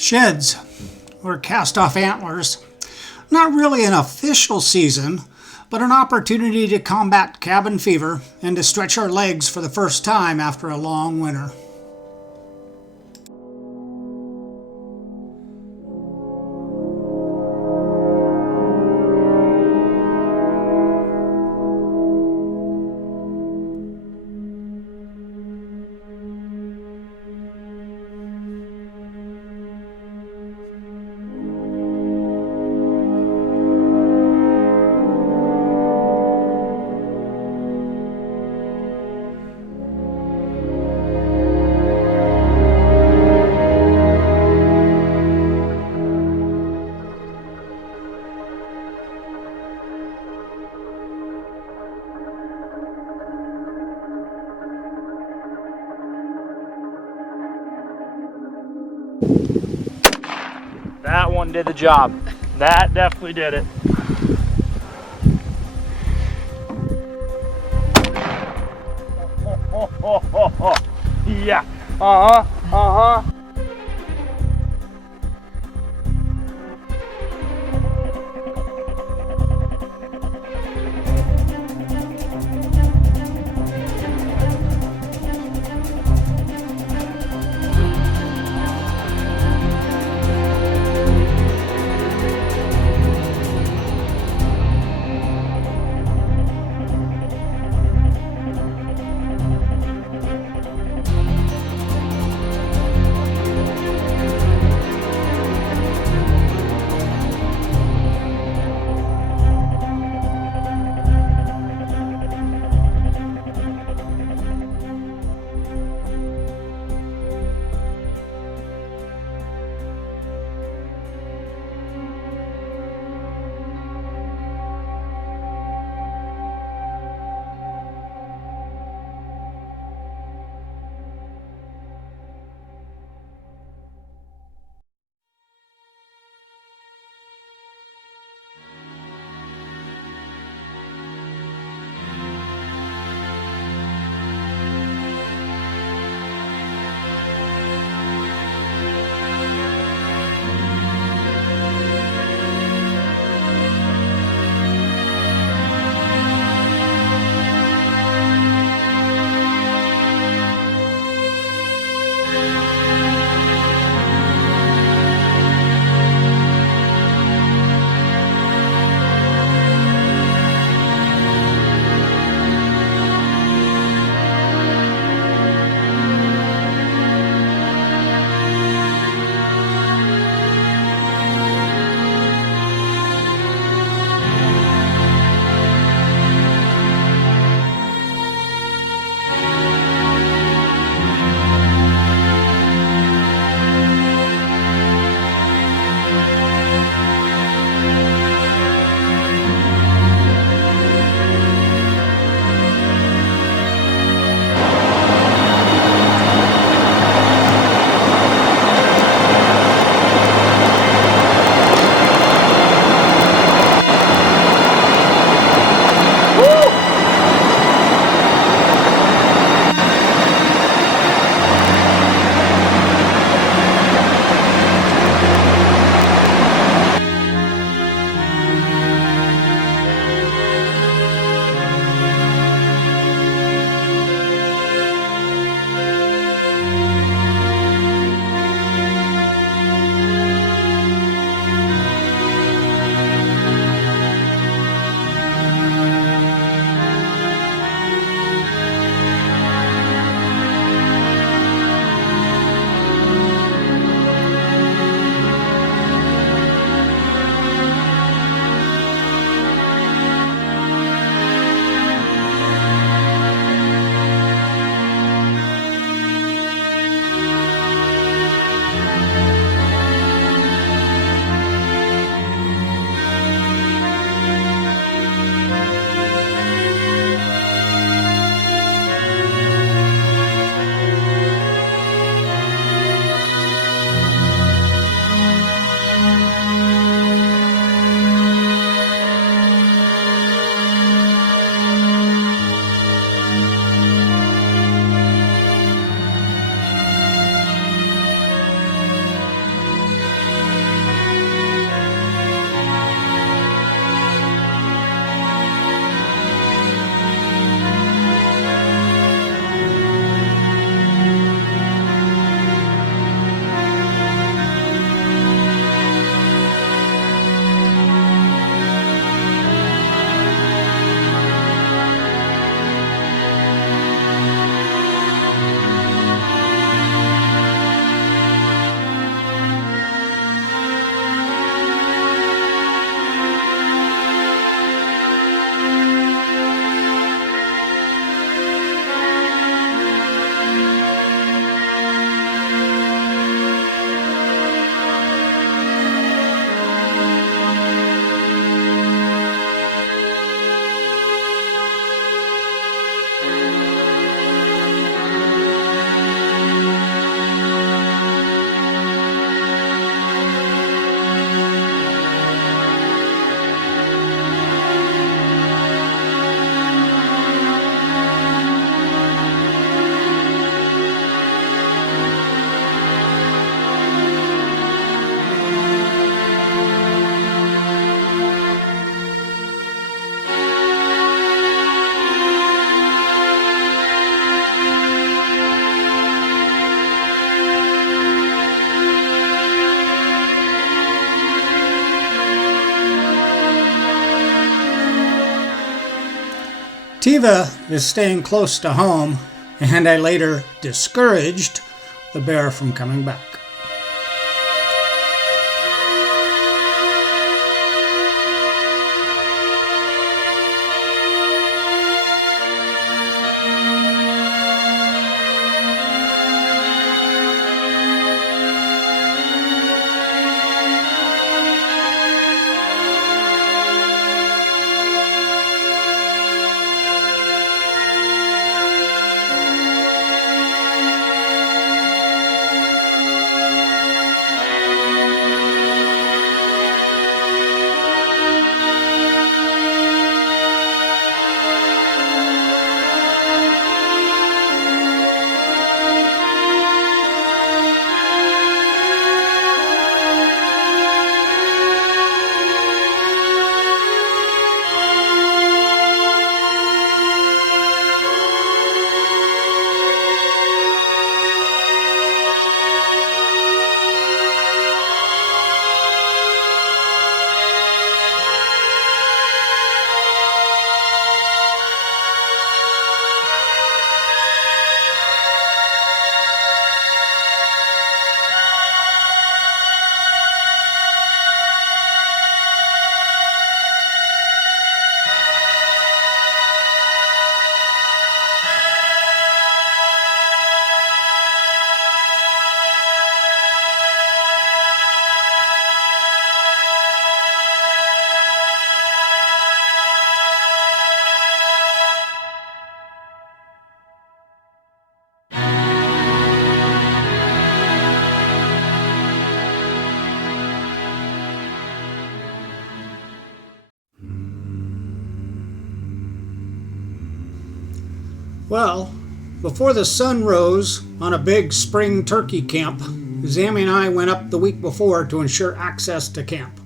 Sheds, or cast-off antlers. Not really an official season, but an opportunity to combat cabin fever and to stretch our legs for the first time after a long winter. That one did the job. That definitely did it. Yeah. Uh-huh. Tiva is staying close to home, and I later discouraged the bear from coming back. Well, before the sun rose on a big spring turkey camp, Zammy and I went up the week before to ensure access to camp.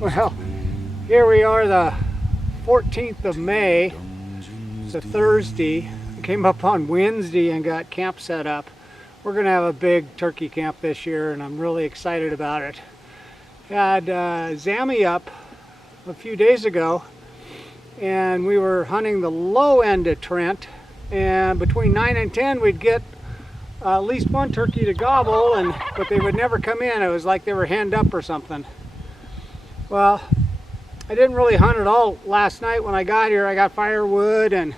Well, here we are, the 14th of May. It's a Thursday. I came up on Wednesday and got camp set up. We're going to have a big turkey camp this year, and I'm really excited about it. Had Zammy up a few days ago, and we were hunting the low end of Trent, and between 9 and 10 we'd get at least one turkey to gobble, but they would never come in. It was like they were henned up or something. Well, I didn't really hunt at all last night when I got here. I got firewood and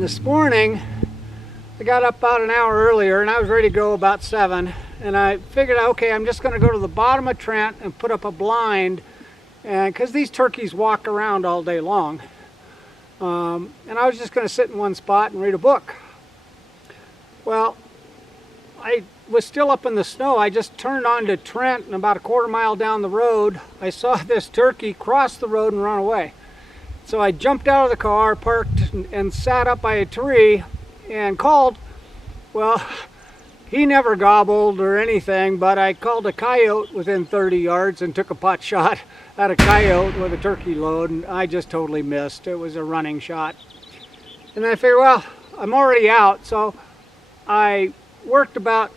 this morning I got up about an hour earlier and I was ready to go about 7, and I figured, okay, I'm just going to go to the bottom of Trent and put up a blind, and because these turkeys walk around all day long, and I was just going to sit in one spot and read a book. Well, I was still up in the snow. I just turned onto Trent, and about a quarter mile down the road, I saw this turkey cross the road and run away. So I jumped out of the car, parked, and sat up by a tree and called. Well, he never gobbled or anything, but I called a coyote within 30 yards and took a pot shot at a coyote with a turkey load, and I just totally missed. It was a running shot. And then I figured, well, I'm already out, so I worked about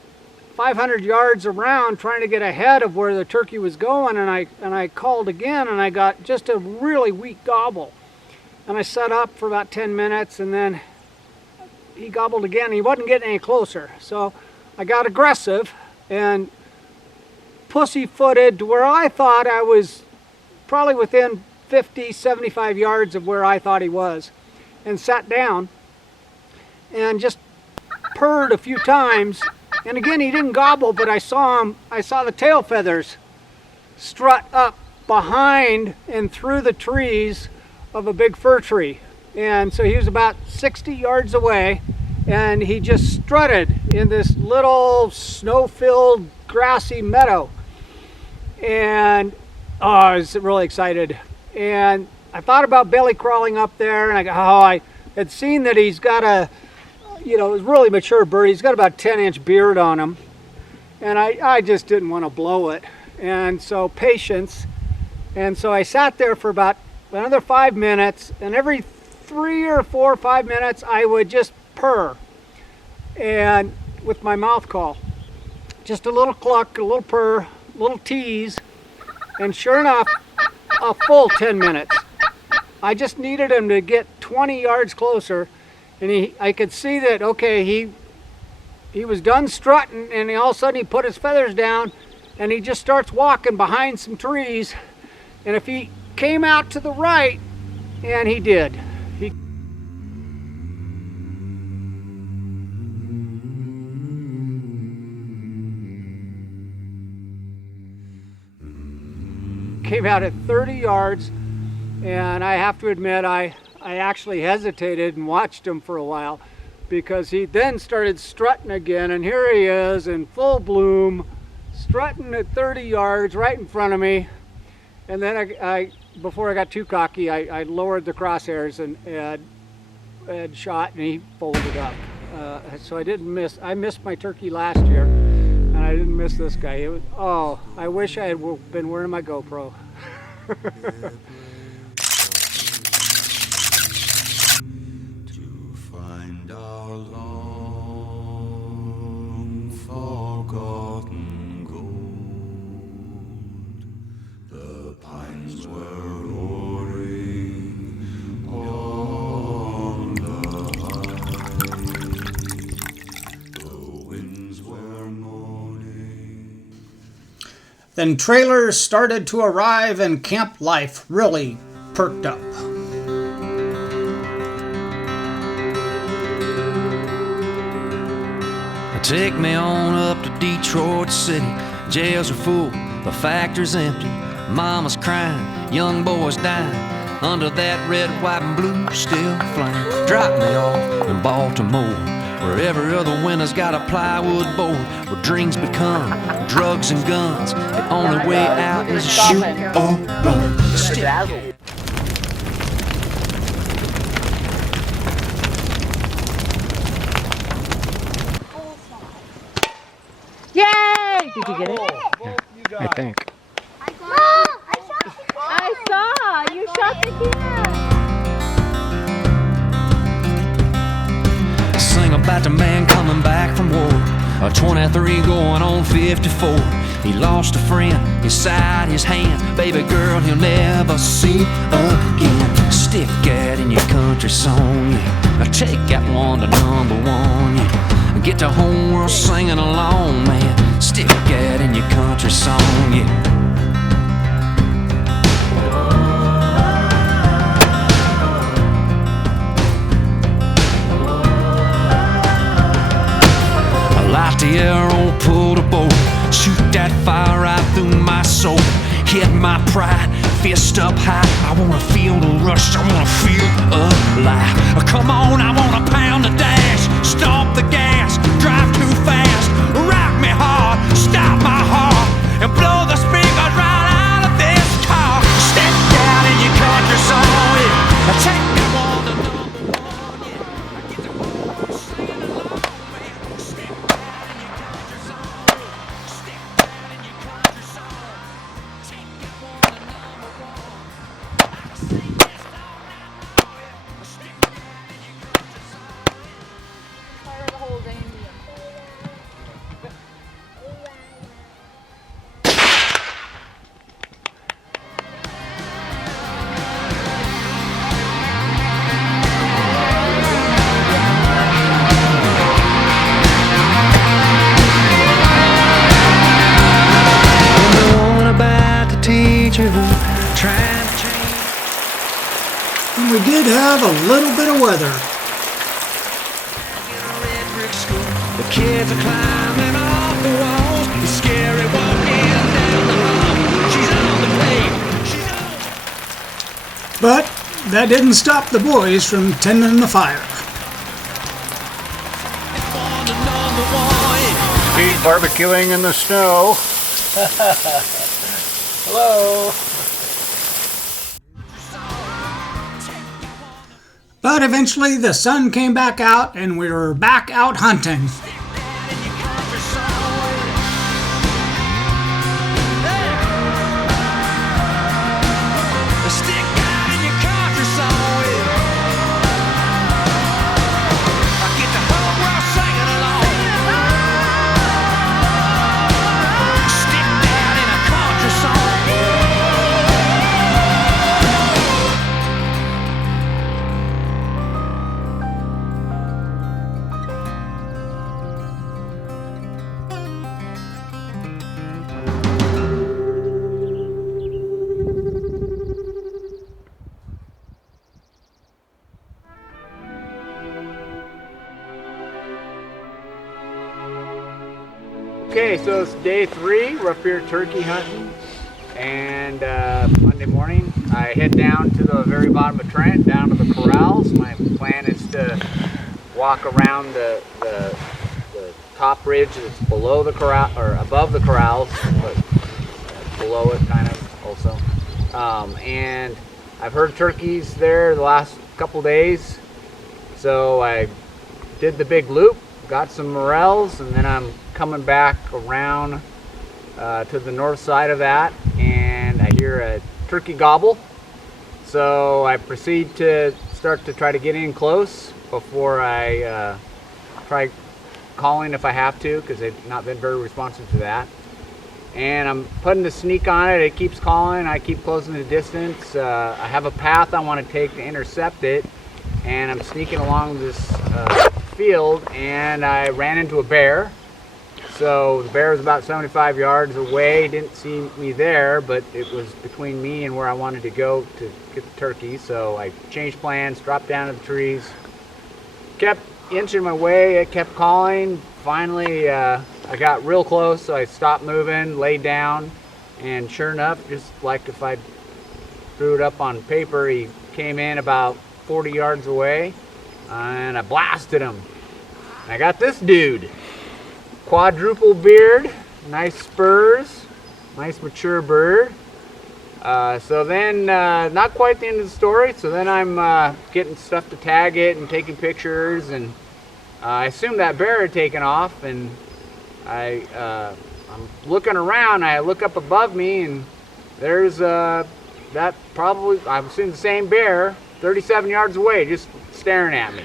500 yards around trying to get ahead of where the turkey was going, and I called again, and I got just a really weak gobble. And I set up for about 10 minutes, and then he gobbled again, and he wasn't getting any closer. So I got aggressive and pussyfooted to where I thought I was probably within 50, 75 yards of where I thought he was, and sat down and just purred a few times. And again, he didn't gobble, but I saw the tail feathers strut up behind and through the trees of a big fir tree. And so he was about 60 yards away, and he just strutted in this little snow-filled grassy meadow. And I was really excited. And I thought about belly crawling up there, and I had seen that he's got a, it was really mature bird. He's got about 10-inch beard on him. And I just didn't want to blow it. And so patience. And so I sat there for about another 5 minutes, and every 3 or 4 or 5 minutes I would just purr, and with my mouth call, just a little cluck, a little purr, a little tease, and sure enough, a full 10 minutes. I just needed him to get 20 yards closer, and I could see that, okay, he was done strutting, and all of a sudden he put his feathers down, and he just starts walking behind some trees. And if he came out to the right, and he did. He came out at 30 yards, and I have to admit I actually hesitated and watched him for a while, because he then started strutting again, and here he is in full bloom, strutting at 30 yards right in front of me. And then I before I got too cocky, I lowered the crosshairs and shot, and he folded up. So I didn't miss. I missed my turkey last year, and I didn't miss this guy. It was, I wish I had been wearing my GoPro. To find our long forgotten gold, the pines were roaring on the height, the winds were moaning. Then trailers started to arrive, and camp life really perked up. Take me on up to Detroit City. Jails are full, the factory's empty. Mama's crying, young boys dying. Under that red, white, and blue still flying. Drop me off in Baltimore, where every other winter's got a plywood board, where dreams become drugs and guns. The only way out is to shoot or run. Still. Yay! Did you get it? I think. I saw! You shot the kid! Sing about the man coming back from war, a 23 going on 54. He lost a friend, his side, his hand, baby girl he'll never see again. Stiff gat in your country song, yeah. Now take that one to #1, yeah. Get the whole world singing along, man. Stiff gat in your country song, yeah. Light the arrow, pull the bow. my pride, fist up high. I wanna feel the rush, I wanna feel alive. Come on, I wanna pound the dash, stomp the gas, drive too fast, rock me hard, stop my heart, and blow the speakers right out of this car. Step down in your country song, yeah. Take me on the number one, yeah. I get the world singing along, man. Step down in your country song, yeah. Step down in your country song. Take me on the number one. I can sing this all night long, yeah. Step down in your country song, yeah. Fire the whole Indian. Trying to change. And we did have a little bit of weather. In a red brick school, the kids are climbing off the walls. It's scary walking down the hall. She's on the page. She's on. But that didn't stop the boys from tending the fire. On the number one. Pete barbecuing in the snow. Hello. But eventually the sun came back out and we were back out hunting. Okay, so it's day 3. We're up here turkey hunting, and Monday morning I head down to the very bottom of Trent, down to the corrals. My plan is to walk around the top ridge that's below the corral, or above the corrals, but below it kind of also. And I've heard turkeys there the last couple days, so I did the big loop, got some morels, and then I'm coming back around to the north side of that, and I hear a turkey gobble. So I proceed to start to try to get in close before I try calling if I have to, because they've not been very responsive to that. And I'm putting the sneak on it. It keeps calling. I keep closing the distance. I have a path I want to take to intercept it, and I'm sneaking along this field, and I ran into a bear. So the bear was about 75 yards away. Didn't see me there, but it was between me and where I wanted to go to get the turkey. So I changed plans, dropped down to the trees, kept inching my way. It kept calling. Finally, I got real close, so I stopped moving, laid down, and sure enough, just like if I threw it up on paper, he came in about 40 yards away, and I blasted him. And I got this dude. Quadruple beard, nice spurs, nice mature bird. So then, not quite the end of the story, so then I'm getting stuff to tag it and taking pictures, and I assume that bear had taken off, and I'm looking around, I look up above me, and there's that probably, I'm seeing the same bear 37 yards away, just staring at me.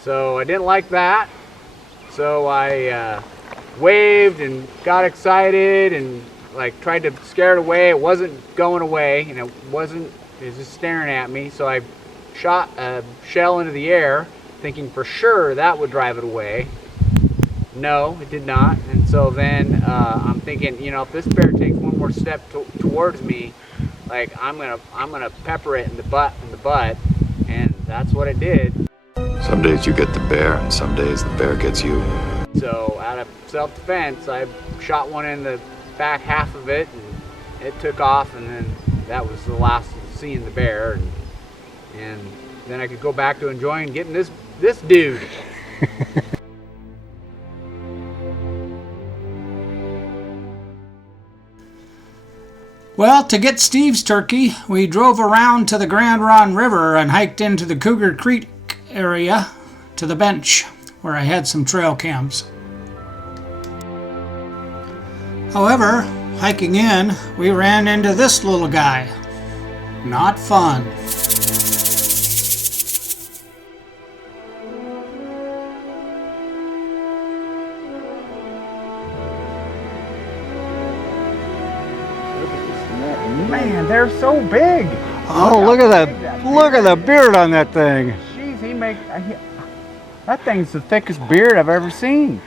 So I didn't like that. So I waved and got excited and like tried to scare it away. It wasn't going away, and it was just staring at me. So I shot a shell into the air, thinking for sure that would drive it away. No, it did not. And so then I'm thinking, you know, if this bear takes one more step towards me, like I'm gonna pepper it in the butt, and that's what it did. Some days you get the bear, and some days the bear gets you. So out of self-defense, I shot one in the back half of it, and it took off, and then that was the last of seeing the bear, and then I could go back to enjoying getting this dude. Well, to get Steve's turkey, we drove around to the Grand Ron River and hiked into the Cougar Creek area to the bench, where I had some trail cams. However, hiking in, we ran into this little guy. Not fun. Man, they're so big. Oh, look at that! Look at the beard on that thing. Jeez, that thing's the thickest beard I've ever seen.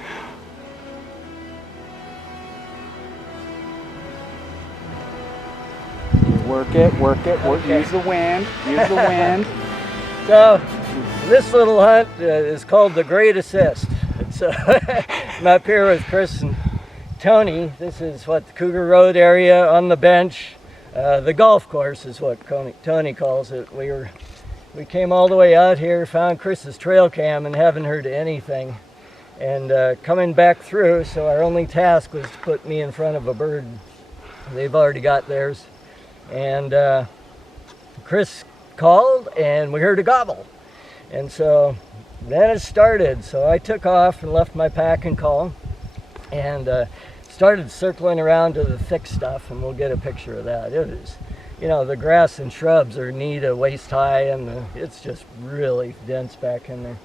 Work it. Use the wind. So, this little hunt is called the Great Assist. So, I'm up here with Chris and Tony. This is what the Cougar Road area on the bench. The golf course is what Tony calls it. We came all the way out here, found Chris's trail cam, and haven't heard anything. And coming back through, so our only task was to put me in front of a bird. They've already got theirs. And Chris called, and we heard a gobble. And so then it started. So I took off and left my pack and call, and started circling around to the thick stuff, and we'll get a picture of that. It is, the grass and shrubs are knee to waist high, and it's just really dense back in there.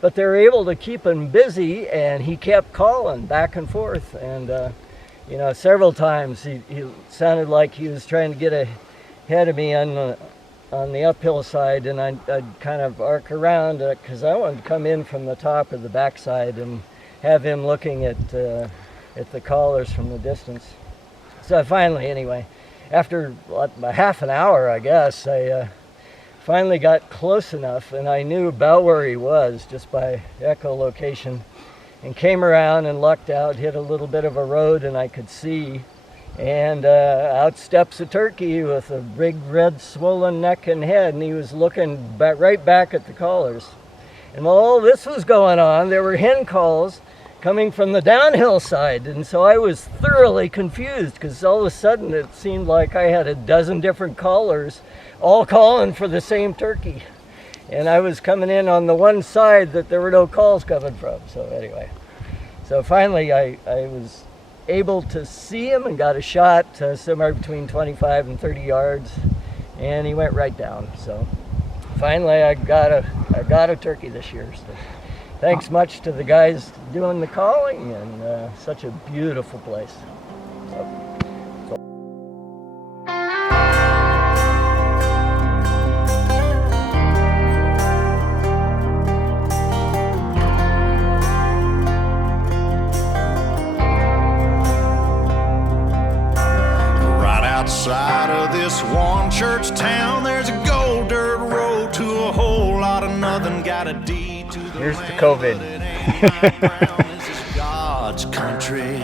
But they're able to keep him busy, and he kept calling back and forth. And several times he sounded like he was trying to get ahead of me on the uphill side, and I'd kind of arc around because I wanted to come in from the top of the backside and have him looking at the callers from the distance. So finally, anyway, after about half an hour, I guess, I finally got close enough, and I knew about where he was just by echolocation, and came around and lucked out, hit a little bit of a road, and I could see, and out steps a turkey with a big red swollen neck and head, and he was looking right back at the callers. And while all this was going on, there were hen calls coming from the downhill side, and so I was thoroughly confused because all of a sudden it seemed like I had a dozen different callers all calling for the same turkey, and I was coming in on the one side that there were no calls coming from. So anyway, so finally I was able to see him and got a shot somewhere between 25 and 30 yards, and he went right down. So finally I got a turkey this year. So thanks much to the guys doing the calling, and such a beautiful place. Right outside of this one church town, there's a gold dirt road to a whole lot of nothing. Got a deed to the Here's the COVID. This is God's country.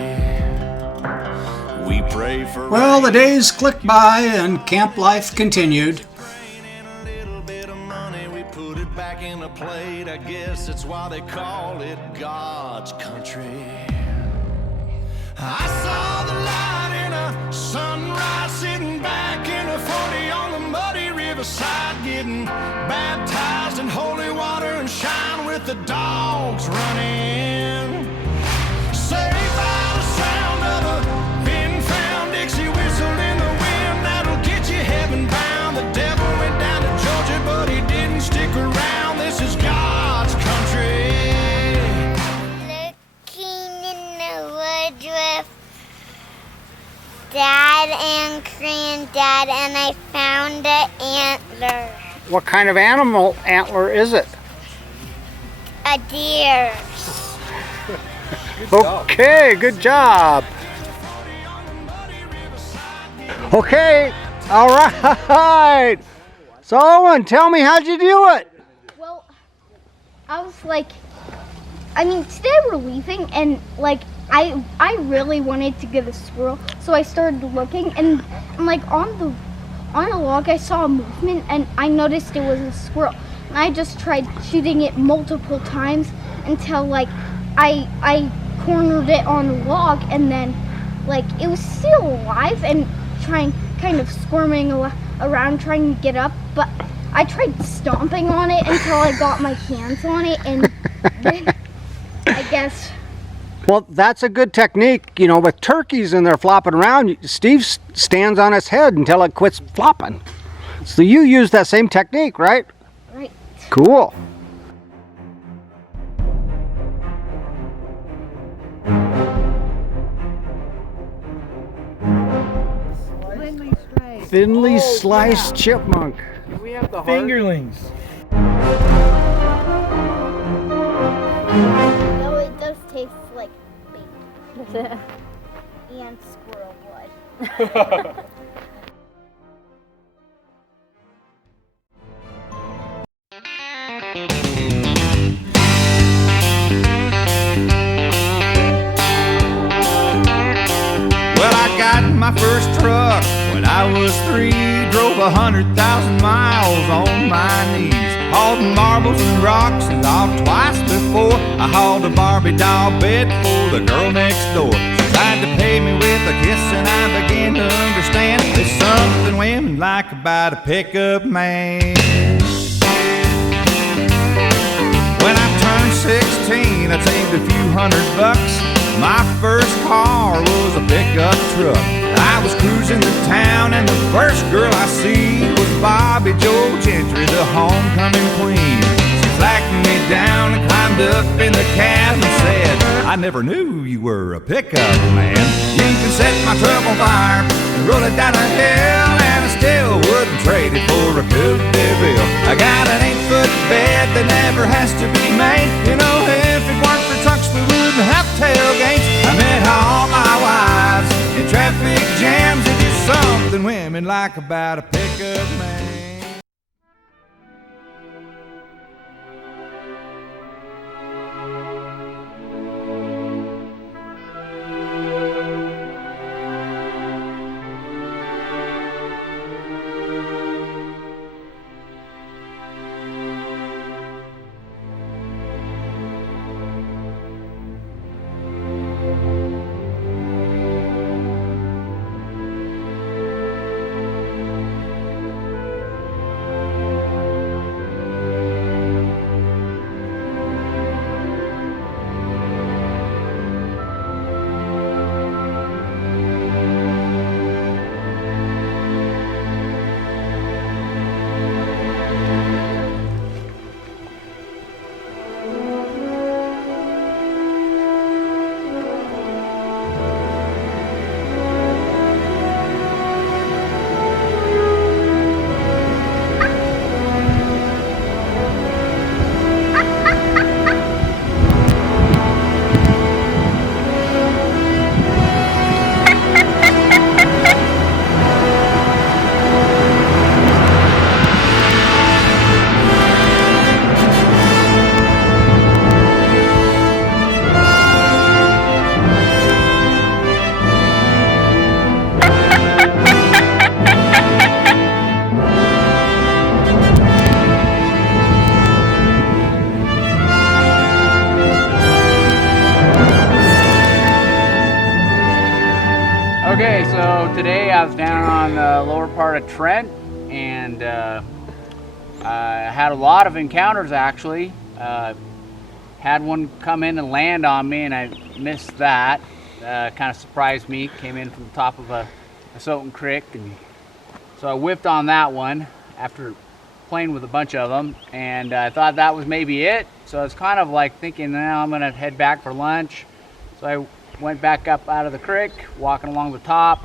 We pray for Well, the days clicked by and camp life continued. a little bit of money. We put it back in a plate. I guess that's why they call it God's country. I saw the light in a sunrise, sitting back in a 40 on the muddy riverside, getting baptized in holy water and shine with the dogs running. Saved by the sound of a pin-found Dixie whistle in the wind that'll get you heaven bound. The devil went down to Georgia, but he didn't stick around. This is God's country. Looking in the woods with Dad and Granddad, and I found an antler. What kind of animal antler is it? A deer. Okay, good job. Okay, all right. So Owen, tell me, how'd you do it? Well, I was like, today we're leaving, and I really wanted to get a squirrel, so I started looking, and like on a log I saw a movement, and I noticed it was a squirrel. And I just tried shooting it multiple times until like I cornered it on a log, and then like it was still alive and kind of squirming around trying to get up, but I tried stomping on it until I got my hands on it, and then I guess. Well, that's a good technique. You know, with turkeys and they're flopping around, Steve stands on its head until it quits flopping. So you use that same technique, right? Right. Cool. Thinly sliced chipmunk. We have the Fingerlings. No, it does taste like bacon. And squirrel blood. Well, I got my first truck when I was 3. Drove 100,000 miles on my knees. Hauled marbles and rocks and dogged twice before. I hauled a Barbie doll bed for the girl next door. She tried to pay me with a kiss and I began to understand there's something women like about a pickup man. When I turned 16, I saved a few $100. My first car was a pickup truck. I was cruising to town and the first girl I see was Bobby Joe Gentry, the homecoming queen. She flagged me down and climbed up in the cab and said, I never knew you were a pickup man. You can set my truck on fire and roll it down a hill, and I still wouldn't trade it for a Coupe de Ville. I got an 8-foot bed that never has to be made. You know, if it weren't for trucks we wouldn't have tailgates. I met all my wives in traffic jams. It's just something women like about a pickup man. Okay, so today I was down on the lower part of Trent, and I had a lot of encounters actually. Had one come in and land on me, and I missed that. Kind of surprised me. Came in from the top of a Soton Creek, and so I whipped on that one after playing with a bunch of them, and I thought that was maybe it. So I was kind of like thinking, now I'm gonna head back for lunch. So I went back up out of the creek, walking along the top,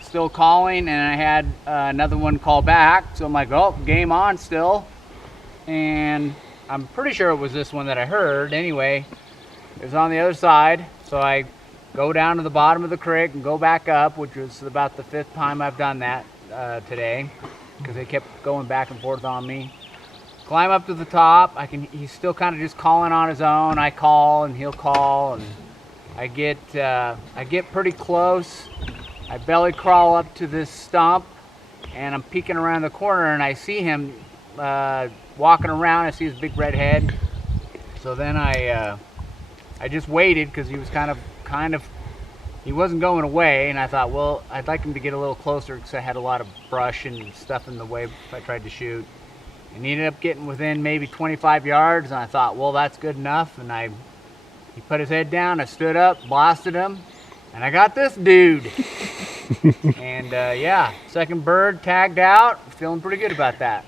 still calling, and I had another one call back. So I'm like, oh, game on still. And I'm pretty sure it was this one that I heard. Anyway, it was on the other side. So I go down to the bottom of the creek and go back up, which was about the 5th time I've done that today, because they kept going back and forth on me. Climb up to the top. He's still kind of just calling on his own. I call and he'll call, and I get pretty close. I belly crawl up to this stump, and I'm peeking around the corner, and I see him walking around. I see his big red head. So then I just waited because he was kind of he wasn't going away, and I thought, well, I'd like him to get a little closer because I had a lot of brush and stuff in the way if I tried to shoot. And he ended up getting within maybe 25 yards, and I thought, well, that's good enough. And he put his head down, I stood up, blasted him, and I got this dude. And yeah, second bird tagged out, feeling pretty good about that.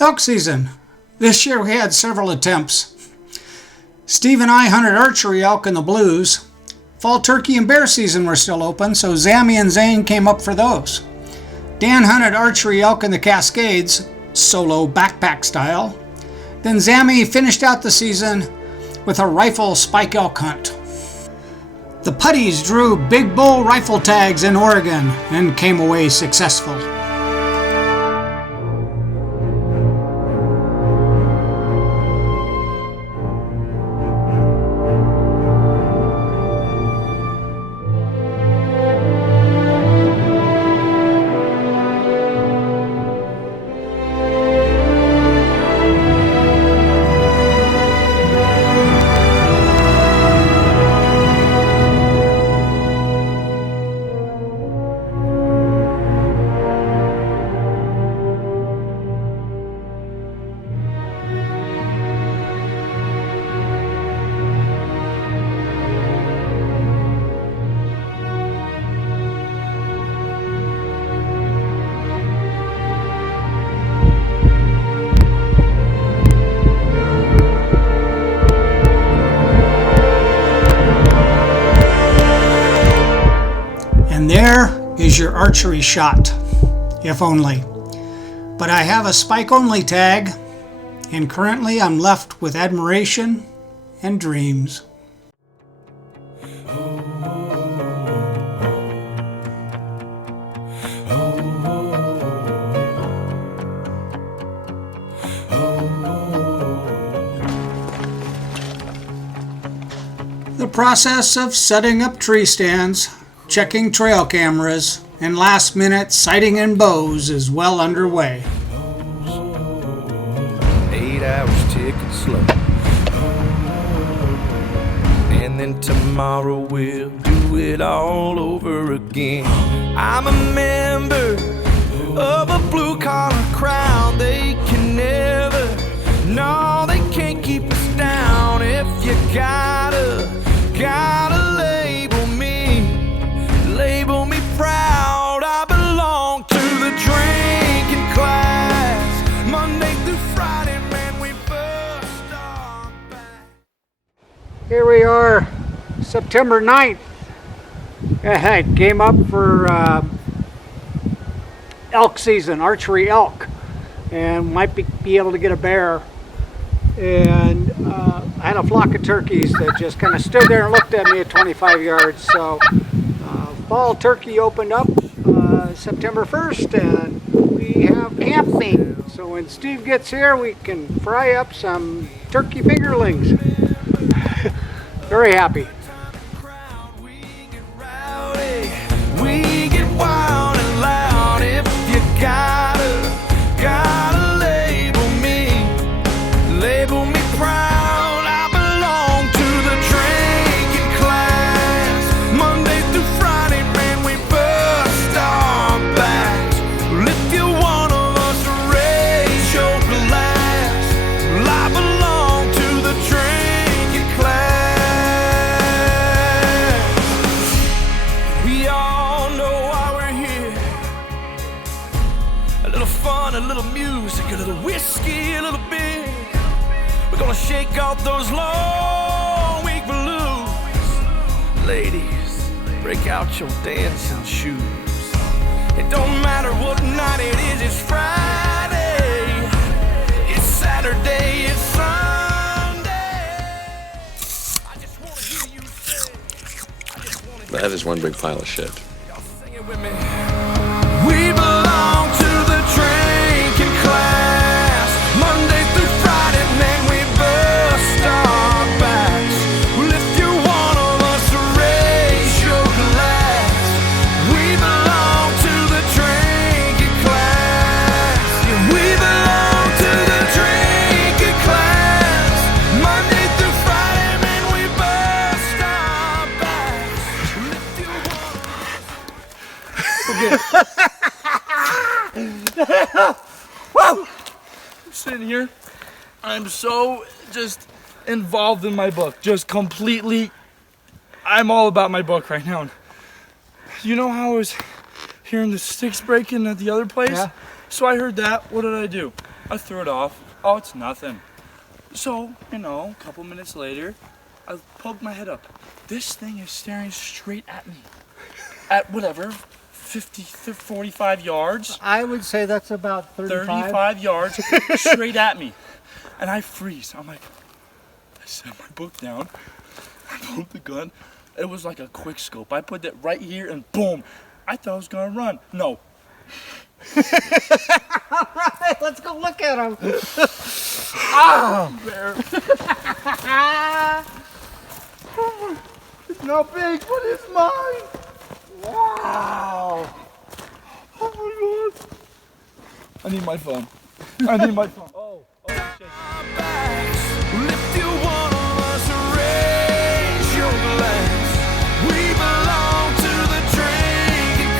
Elk season. This year we had several attempts. Steve and I hunted archery elk in the Blues. Fall turkey and bear season were still open, so Zammy and Zane came up for those. Dan hunted archery elk in the Cascades, solo backpack style. Then Zammy finished out the season with a rifle spike elk hunt. The Putties drew big bull rifle tags in Oregon and came away successful. And there is your archery shot, if only. But I have a spike only tag, and currently I'm left with admiration and dreams. The process of setting up tree stands, checking trail cameras, and last-minute sighting and bows is well underway. 8 hours ticking slow. And then tomorrow we'll do it all over again. I'm a member of a blue-collar crowd. They can never, no, they can't keep us down. If you gotta label me proud. I belong to the drinking class. Monday through Friday, man, we bust our back. Here we are, September 9th. I came up for elk season, archery elk, and might be able to get a bear. And I had a flock of turkeys that just kind of stood there and looked at me at 25 yards. So fall turkey opened up September 1st, and we have camp bait. So when Steve gets here, we can fry up some turkey fingerlings. Very happy. We get wild and loud if you gotta label me proud. I belong to the drinking class. Monday through Friday, man, we bust our backs. Well, if you're one of us, raise your glass. Well, I belong to the drinking class. We all know why we're here. A little fun, a little music, a little whiskey, a little beer. We're gonna shake off those long week blues. Ladies, break out your dancing shoes. It don't matter what night it is, it's Friday, it's Saturday, it's Sunday. I just wanna hear you say, That is one big pile of shit. sing it with me. We belong to the drinking class. Monday through Friday, man, we bust our backs. Well, if you're one of us, raise your glass. We belong to the drinking class. Yeah, we belong to the drinking class. Monday through Friday, man, we bust our backs. Well, if you're Woo! Sitting here, I'm so just involved in my book, just completely. I'm all about my book right now. You know how I was hearing the sticks breaking at the other place? Yeah. So I heard that. What did I do? I threw it off. Oh, it's nothing. So, a couple minutes later, I poked my head up. This thing is staring straight at me. At whatever, 45 yards. I would say that's about 35 yards straight at me. And I freeze. I'm like, I set my book down. I pulled the gun. It was like a quick scope. I put it right here and boom. I thought I was gonna run. No. Alright, let's go look at him. Bear. It's not big, but it's mine. Wow. Oh my god. I need my phone. I need my phone. Oh shit. Lift you one of us, raise your glass. We belong to the drinking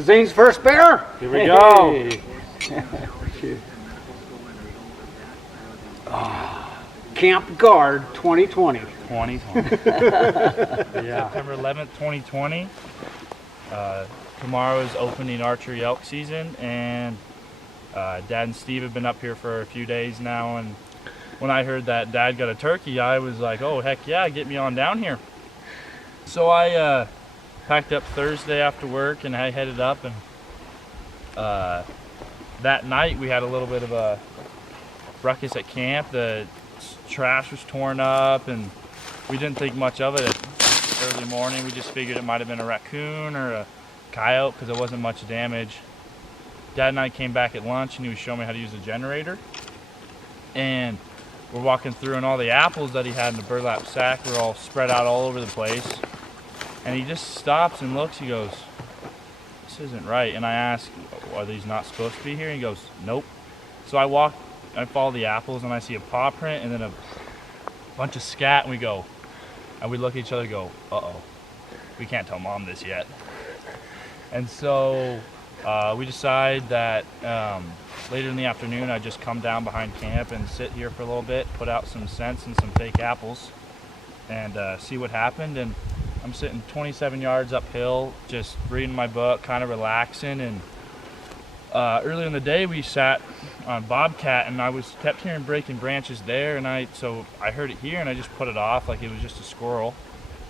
Zane's first bear. Here we go. Camp Guard 2020. 2020. Yeah. September 11th, 2020. Tomorrow is opening archery elk season, and Dad and Steve have been up here for a few days now, and when I heard that Dad got a turkey, I was like, oh heck yeah, get me on down here. So I packed up Thursday after work and I headed up, and that night we had a little bit of a ruckus at camp. The trash was torn up and we didn't think much of it at early morning. We just figured it might have been a raccoon or a coyote because there wasn't much damage. Dad and I came back at lunch and he was showing me how to use the generator, and we're walking through and all the apples that he had in the burlap sack were all spread out all over the place. And he just stops and looks. He goes, this isn't right. And I ask, are these not supposed to be here? And he goes, nope. So I follow the apples and I see a paw print and then a bunch of scat, and we look at each other and go, uh-oh, we can't tell Mom this yet. And so we decide that later in the afternoon I just come down behind camp and sit here for a little bit, put out some scents and some fake apples, and see what happened. And I'm sitting 27 yards uphill, just reading my book, kind of relaxing. And earlier in the day, we sat on bobcat, and I kept hearing breaking branches there, and so I heard it here, and I just put it off like it was just a squirrel.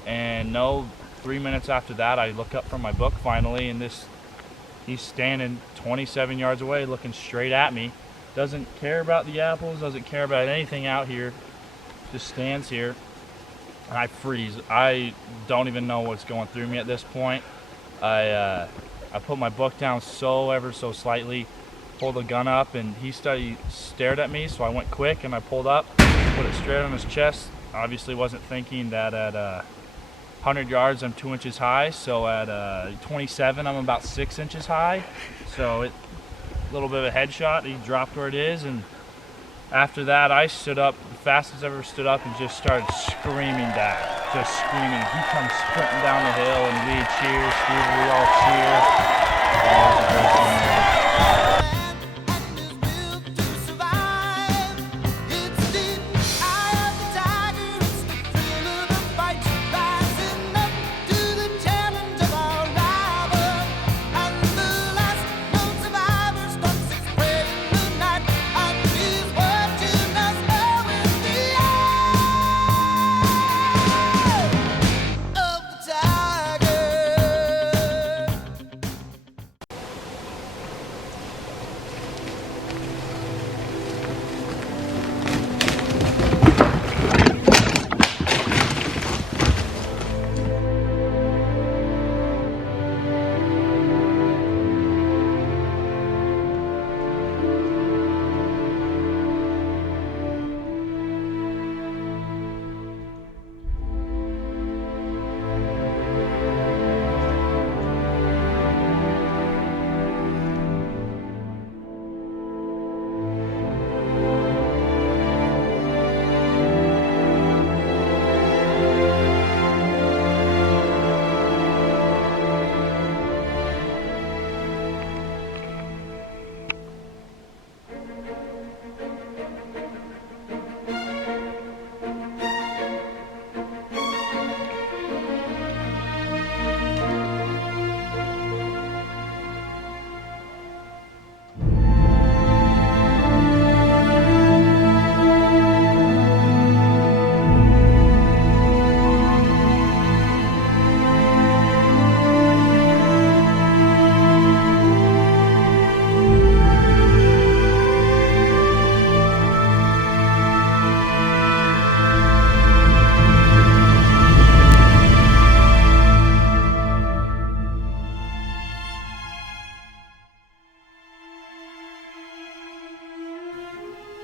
And no, 3 minutes after that, I look up from my book finally, and he's standing 27 yards away, looking straight at me. Doesn't care about the apples, doesn't care about anything out here. Just stands here, and I freeze. I don't even know what's going through me at this point. I put my book down ever so slightly, pulled the gun up, and he stared at me, so I went quick and I pulled up, put it straight on his chest. Obviously wasn't thinking that at 100 yards I'm 2 inches high, so at 27 I'm about 6 inches high. So a little bit of a headshot. He dropped where it is, and after that I stood up, the fastest I've ever stood up, and just started screaming Dad, just screaming. He comes sprinting down the hill, and we cheer, Steve, we all cheer. That was a great thing.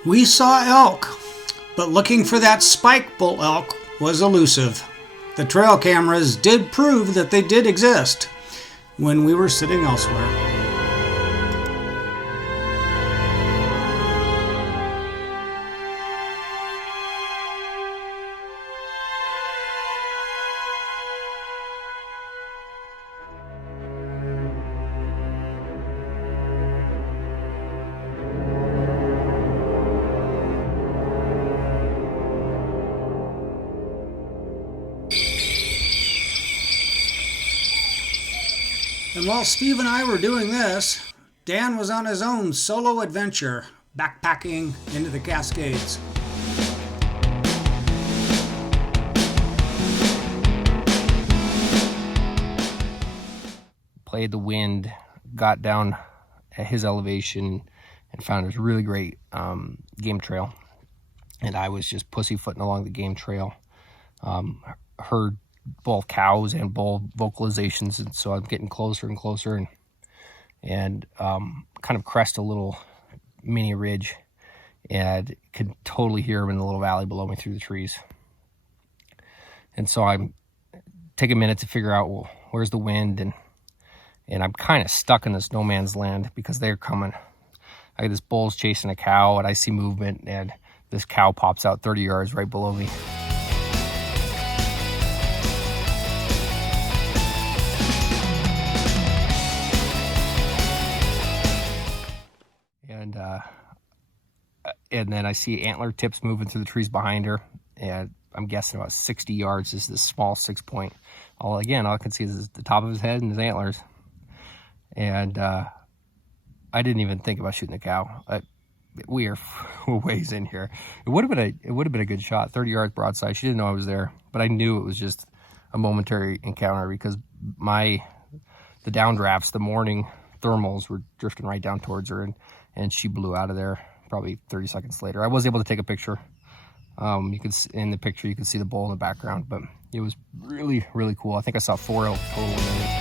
We saw elk, but looking for that spike bull elk was elusive. The trail cameras did prove that they did exist when we were sitting elsewhere. And while Steve and I were doing this, Dan was on his own solo adventure, backpacking into the Cascades. Played the wind, got down at his elevation, and found it was a really great game trail. And I was just pussyfooting along the game trail. Heard both cows and bull vocalizations, and so I'm getting closer and closer, and kind of crest a little mini ridge, and could totally hear him in the little valley below me through the trees. And so I take a minute to figure out, well, where's the wind, and I'm kind of stuck in this no man's land because they're coming. I got this bull's chasing a cow, and I see movement, and this cow pops out 30 yards right below me. And then I see antler tips moving through the trees behind her, and I'm guessing about 60 yards is this small 6-point. All I can see is the top of his head and his antlers. And I didn't even think about shooting the cow. we are ways in here. It would have been a good shot, 30 yards broadside. She didn't know I was there, but I knew it was just a momentary encounter because the downdrafts, the morning thermals were drifting right down towards her, and she blew out of there probably 30 seconds later. I was able to take a picture. You could in the picture you could see the bull in the background, but it was really, really cool. I think I saw 4 elk total in there.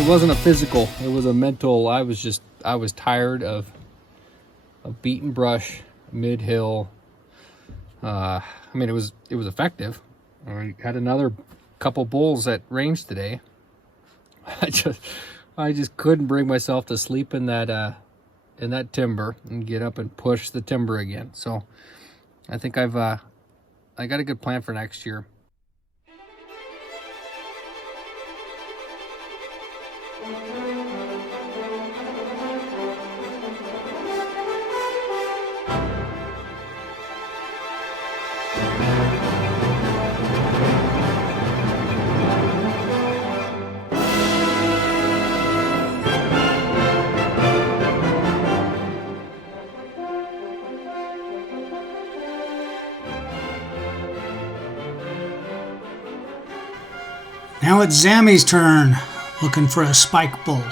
It wasn't a physical, it was a mental. I was tired of beaten brush, mid-hill. I mean, it was effective. I had another couple bulls at range today. I just couldn't bring myself to sleep in that timber and get up and push the timber again. So I think I got a good plan for next year. Now it's Zammy's turn, looking for a spike bull.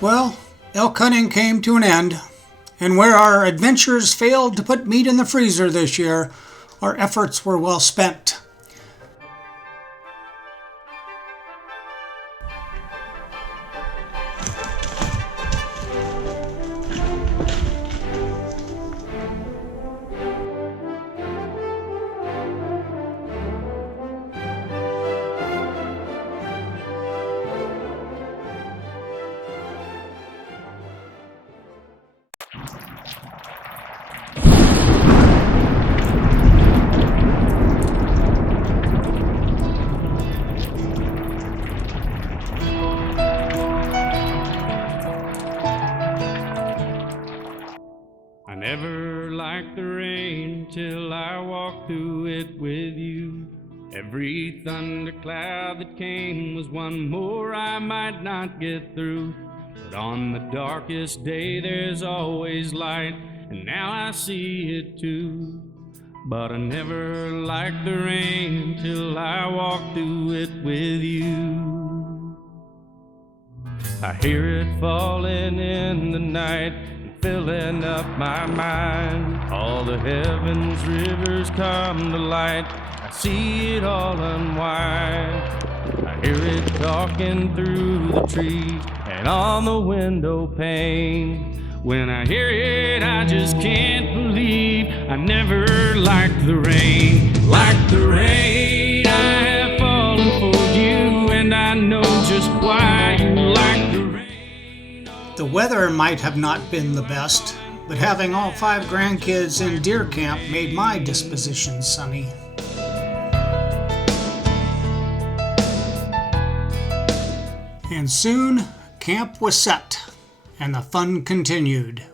Well, elk hunting came to an end, and where our adventures failed to put meat in the freezer this year, our efforts were well spent. I never liked the rain till I walked through it with you. Every thundercloud that came was one more I might not get through. But on the darkest day there's always light, and now I see it too. But I never liked the rain till I walked through it with you. I hear it falling in the night, filling up my mind. All the heavens rivers come to light, I see it all unwind. I hear it talking through the tree and on the window pane. When I hear it, I just can't believe I never liked the rain. Like the rain, I have fallen for you, and I know just why you like the rain. The weather might have not been the best, but having all 5 grandkids in deer camp made my disposition sunny. And soon, camp was set, and the fun continued.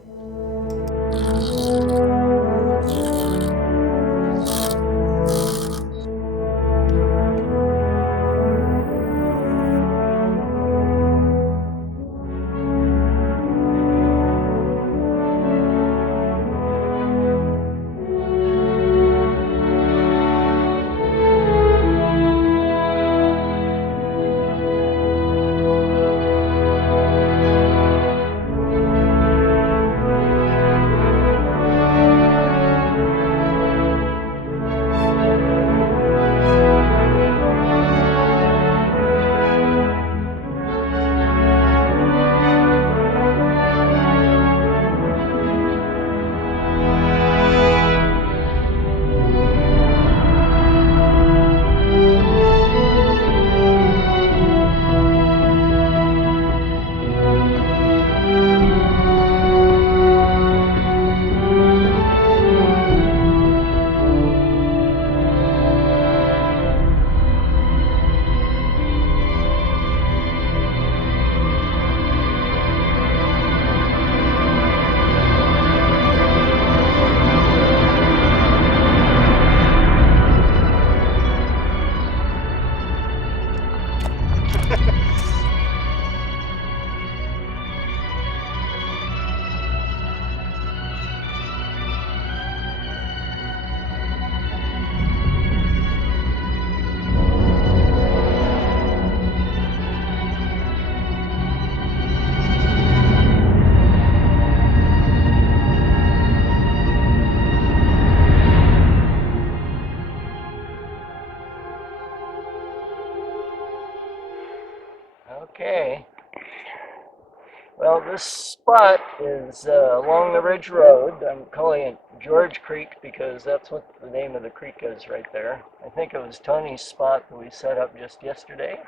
This spot is along the Ridge Road. I'm calling it George Creek because that's what the name of the creek is right there. I think it was Tony's spot that we set up just yesterday.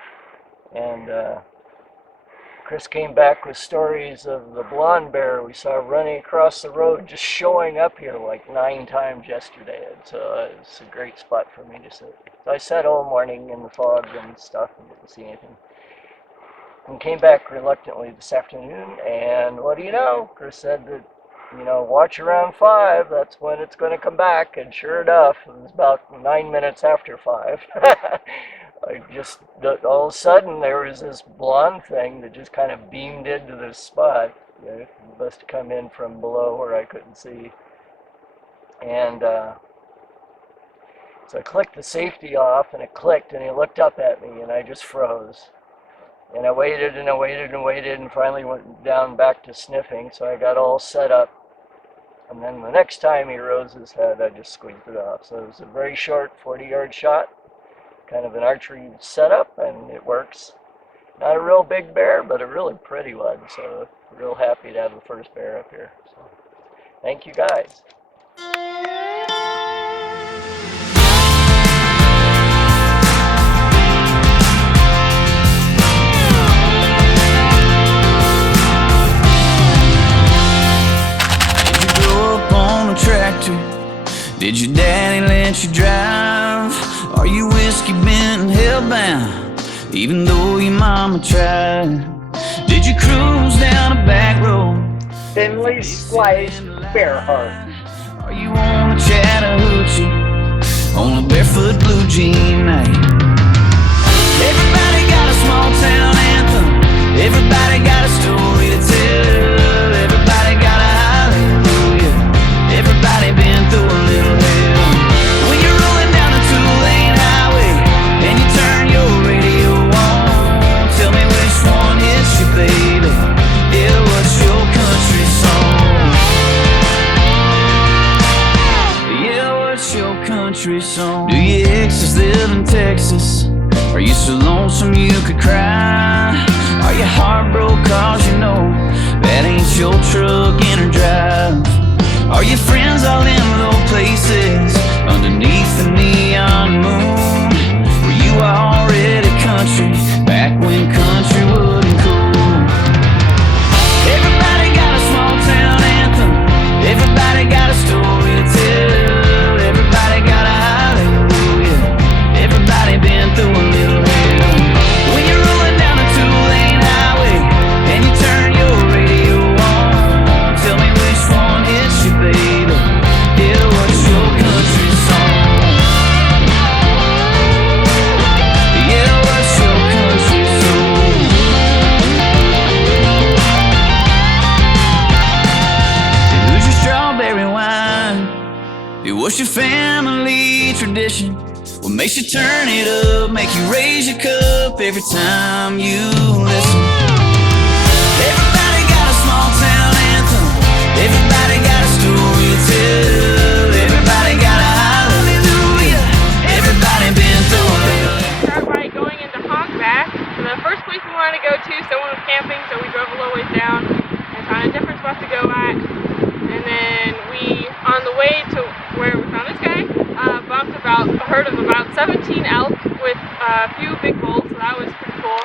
And Chris came back with stories of the blonde bear we saw running across the road, just showing up here like 9 times yesterday. And so it's a great spot for me to sit. So I sat all morning in the fog and stuff and didn't see anything. And came back reluctantly this afternoon, and what do you know? Chris said that, you know, watch around 5, that's when it's going to come back, and sure enough, it was about 9 minutes after 5. I just, all of a sudden, there was this blonde thing that just kind of beamed into this spot. It must have come in from below where I couldn't see. And so I clicked the safety off, and it clicked, and he looked up at me, and I just froze. And I waited and I waited and waited and finally went down back to sniffing, so I got all set up. And then the next time he rose his head, I just squeezed it off. So it was a very short 40-yard shot, kind of an archery setup, and it works. Not a real big bear, but a really pretty one, so real happy to have the first bear up here. So thank you guys. Tractor? Did your daddy let you drive? Are you whiskey bent and hellbound, even though your mama tried? Did you cruise down a back road? Thinly sliced bear heart. Are you on a Chattahoochee on a barefoot blue jean night? Everybody got a small town anthem. Everybody got a story to tell. Everybody got a hallelujah. Everybody been through a little hell. When you're rolling down the 2-lane highway and you turn your radio on, tell me which one hits you, baby. Yeah, what's your country song? Yeah, what's your country song? Do your exes live in Texas? Are you so lonesome you could cry? Are you heartbroken cause you know that ain't your truck in her drive? Are your friends all in low places underneath the neon moon? Were you already country back when country wasn't cool? Everybody got a small town anthem. Everybody got a story to tell. Everybody got a hallelujah. Everybody been through a little hell. When you're rolling down a 2-lane highway and you turn your radio on, tell me which one hits you, baby. Yeah, what's your country song? Yeah, what's your country song? Who's your strawberry wine? What's your family tradition? What makes you turn it up, make you raise your cup every time you listen? Everybody got a small town anthem. Everybody got a story to tell. Everybody got a hallelujah. Everybody been through it. Start by going into Honkback. And the first place we wanted to go to, someone was camping, so we drove a little ways down and found a different spot to go at. And then we, on the way to where we found this guy, bumped a herd of about 17 elk with a few big bulls, so that was pretty cool.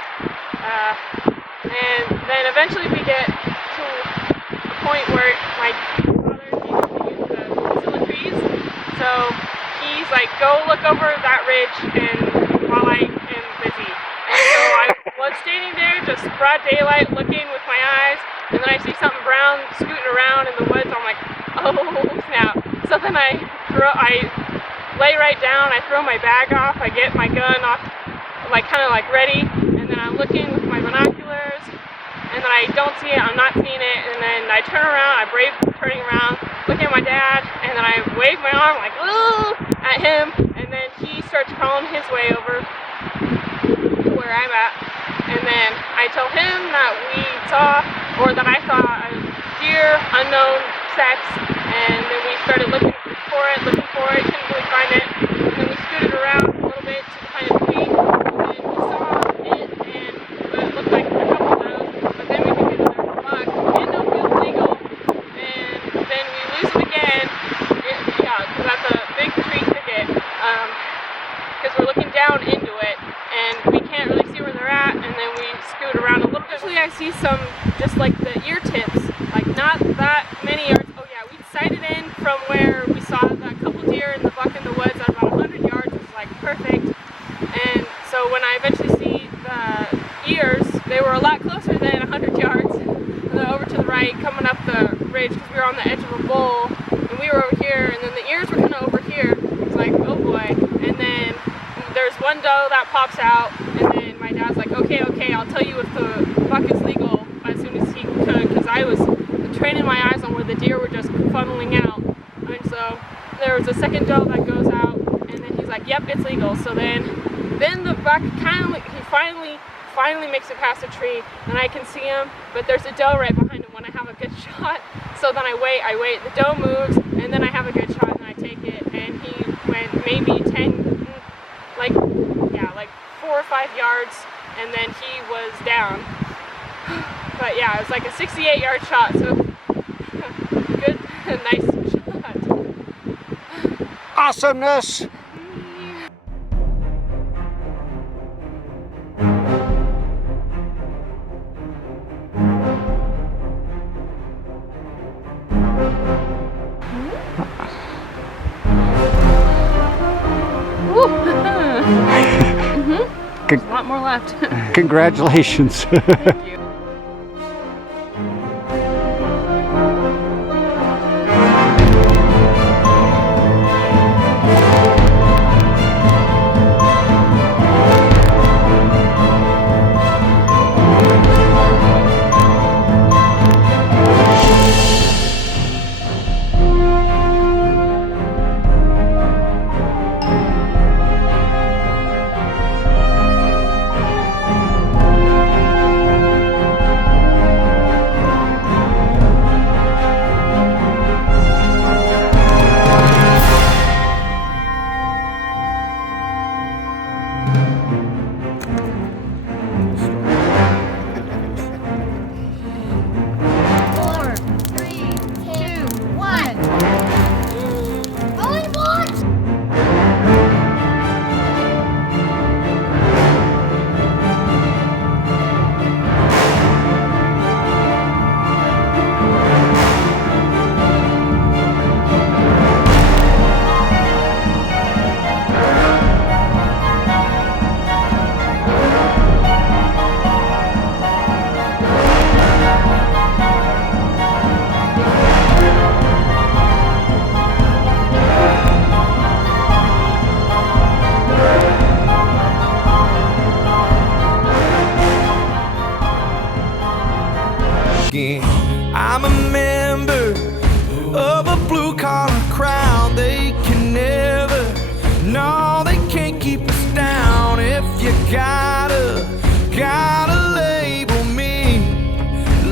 And then eventually we get to a point where my father needed to use the Priscilla trees. So he's like, go look over that ridge and while I am busy. And so I was standing there just broad daylight looking with my eyes, and then I see something brown scooting around in the woods. I'm like, oh snap. So then I lay right down, I throw my bag off, I get my gun off, like kind of like ready, and then I'm looking with my binoculars, and then I don't see it, I'm not seeing it, and then I turn around, I brave turning around, look at my dad, and then I wave my arm like, ooh, at him, and then he starts crawling his way over to where I'm at, and then I tell him that I saw a deer, unknown sex, and then we started looking for it, couldn't really find it, and then we scooted around a little bit to behind a tree, and we saw it, and it looked like a couple of those, but then we could get another buck, again, because that's a big tree thicket, because we're looking down into it, and we can't really see where they're at, and then we scoot around a little bit. Usually I see some, just like the ear tips, like not that many yards. Oh yeah, we sighted in from where we saw that couple deer and the buck in the woods at about 100 yards, which is like perfect. And so when I eventually see the ears, they were a lot closer than 100 yards. And then over to the right, coming up the ridge, because we were on the edge of a bowl, and we were over here, and then the ears were kind of over here. It's like, oh boy. And then there's one doe that pops out, and then my dad's like, okay, I'll tell you if the buck is legal as soon as he could, because I was training my eyes on where the deer were just funneling out. And so there was a second doe that goes out, and then he's like, yep, it's legal. So then the buck he finally makes it past the tree, and I can see him, but there's a doe right behind him when I have a good shot. So then I wait, the doe moves, and then I have a good shot, and I take it, and he went maybe 4 or 5 yards, and then he was down. But yeah, it was like a 68-yard shot, so good, nice shot. Awesomeness! There's a lot more left. Congratulations. Thank you. I'm a member of a blue-collar crowd. They can never, no, they can't keep us down. If you gotta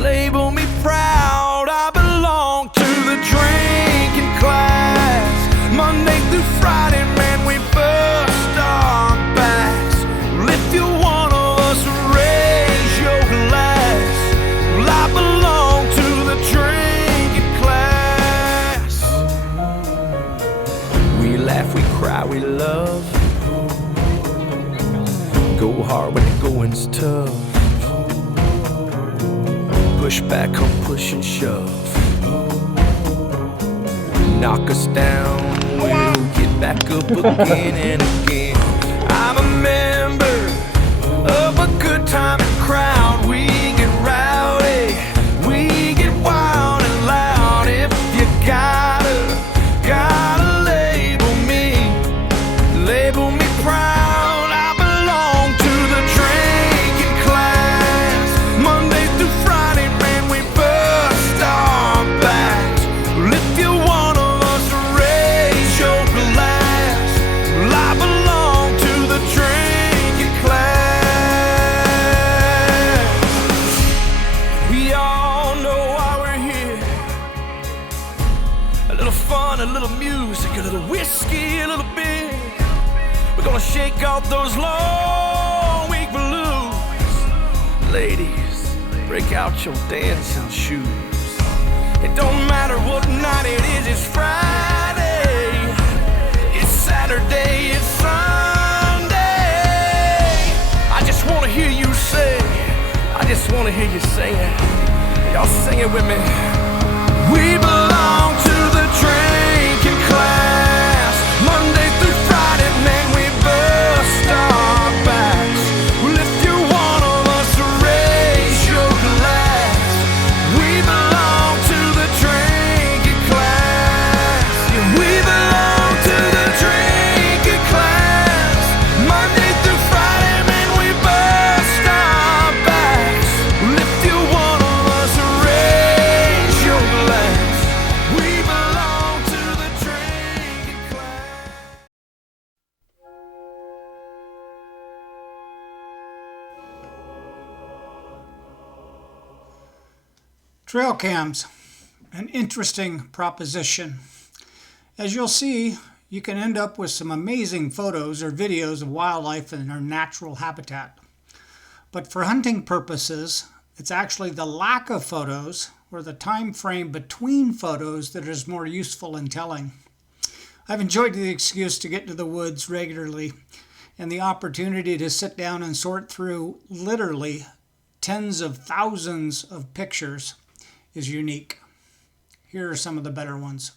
label me proud. I belong to the drinking class. Monday through Friday, man, we bust our backs. Well, if you're one of us, raise your glass. Well, I belong to the drinking class. We laugh, we cry, we love. Go hard when the going's tough. Push back, come push and shove. Knock us down, we'll get back up again and again. I'm a member of a good time and crowd. We get rowdy, we get wild and loud. If you gotta label me proud. I belong to the drinking class. Monday through Friday, man, we bust our backs. Well, if you're one of us, raise your glass. Well, I belong to the drinking class. We all know why we're here. A little fun, a little music, a little whiskey, a little beer. We're gonna shake off those long week blues. Ladies, break out your dancing shoes. It don't matter what night it is, it's Friday. want to hear you sing it. Y'all sing it with me. We belong to the drinking class. Monday through Friday, man, we bust our backs. Well, if you're one of us, raise your glass. We belong to the drinking class. Yeah, we belong to the drinking class. Monday through Friday, man, we bust our backs. Well, if you're one of us, raise your glass. We belong to the drinking class. Trail cams, an interesting proposition. As you'll see, you can end up with some amazing photos or videos of wildlife in their natural habitat. But for hunting purposes, it's actually the lack of photos or the time frame between photos that is more useful in telling. I've enjoyed the excuse to get to the woods regularly, and the opportunity to sit down and sort through literally tens of thousands of pictures is unique. Here are some of the better ones.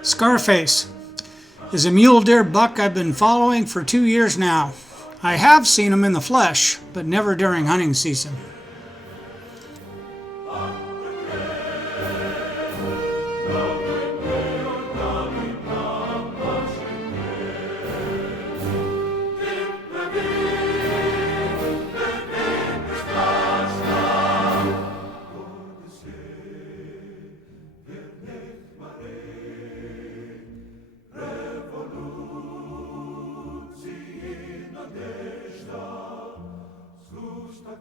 Scarface is a mule deer buck I've been following for 2 years now. I have seen him in the flesh, but never during hunting season. Sta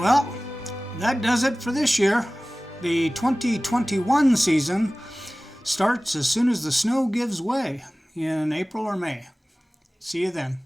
Well, that does it for this year. The 2021 season starts as soon as the snow gives way in April or May. See you then.